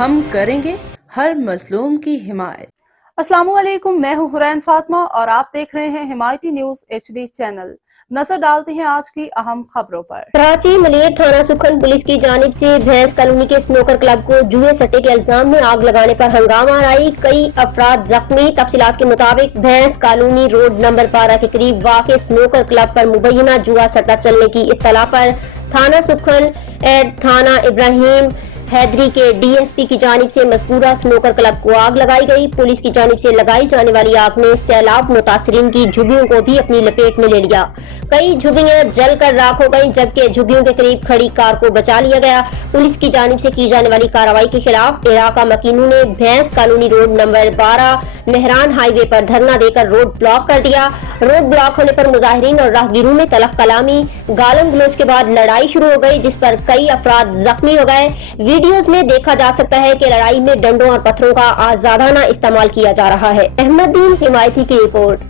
ہم کریں گے ہر مظلوم کی حمایت۔ السلام علیکم، میں ہوں حرین فاطمہ اور آپ دیکھ رہے ہیں حمایتی نیوز HD چینل۔ نظر ڈالتے ہیں آج کی اہم خبروں پر۔ کراچی ملیر تھانہ سکھن پولیس کی جانب سے بھینس کالونی کے سنوکر کلب کو جوئے سٹے کے الزام میں آگ لگانے پر ہنگامہ آرائی، کئی افراد زخمی۔ تفصیلات کے مطابق بھینس کالونی روڈ نمبر 12 کے قریب واقع سنوکر کلب پر مبینہ جوا سٹہ چلنے کی اطلاع پر تھانہ سکھن ایڈ تھانہ ابراہیم حیدری کے DSP کی جانب سے مذکورہ سنوکر کلب کو آگ لگائی گئی۔ پولیس کی جانب سے لگائی جانے والی آگ نے سیلاب متاثرین کی جھگیوں کو بھی اپنی لپیٹ میں لے لیا۔ کئی جھگیاں جل کر راکھ ہو گئیں جبکہ جھگیوں کے قریب کھڑی کار کو بچا لیا گیا۔ پولیس کی جانب سے کی جانے والی کارروائی کے خلاف علاقہ مکینوں نے بھینس کالونی روڈ نمبر 12 مہران ہائی وے پر دھرنا دے کر روڈ بلاک کر دیا۔ روڈ بلاک ہونے پر مظاہرین اور راہگیروں میں تلخ کلامی، گالم گلوچ کے بعد لڑائی شروع ہو گئی جس پر کئی افراد زخمی ہو گئے۔ ویڈیوز میں دیکھا جا سکتا ہے کہ لڑائی میں ڈنڈوں اور پتھروں کا آزادانہ استعمال کیا جا رہا ہے۔ احمد دین حمایتی کی رپورٹ۔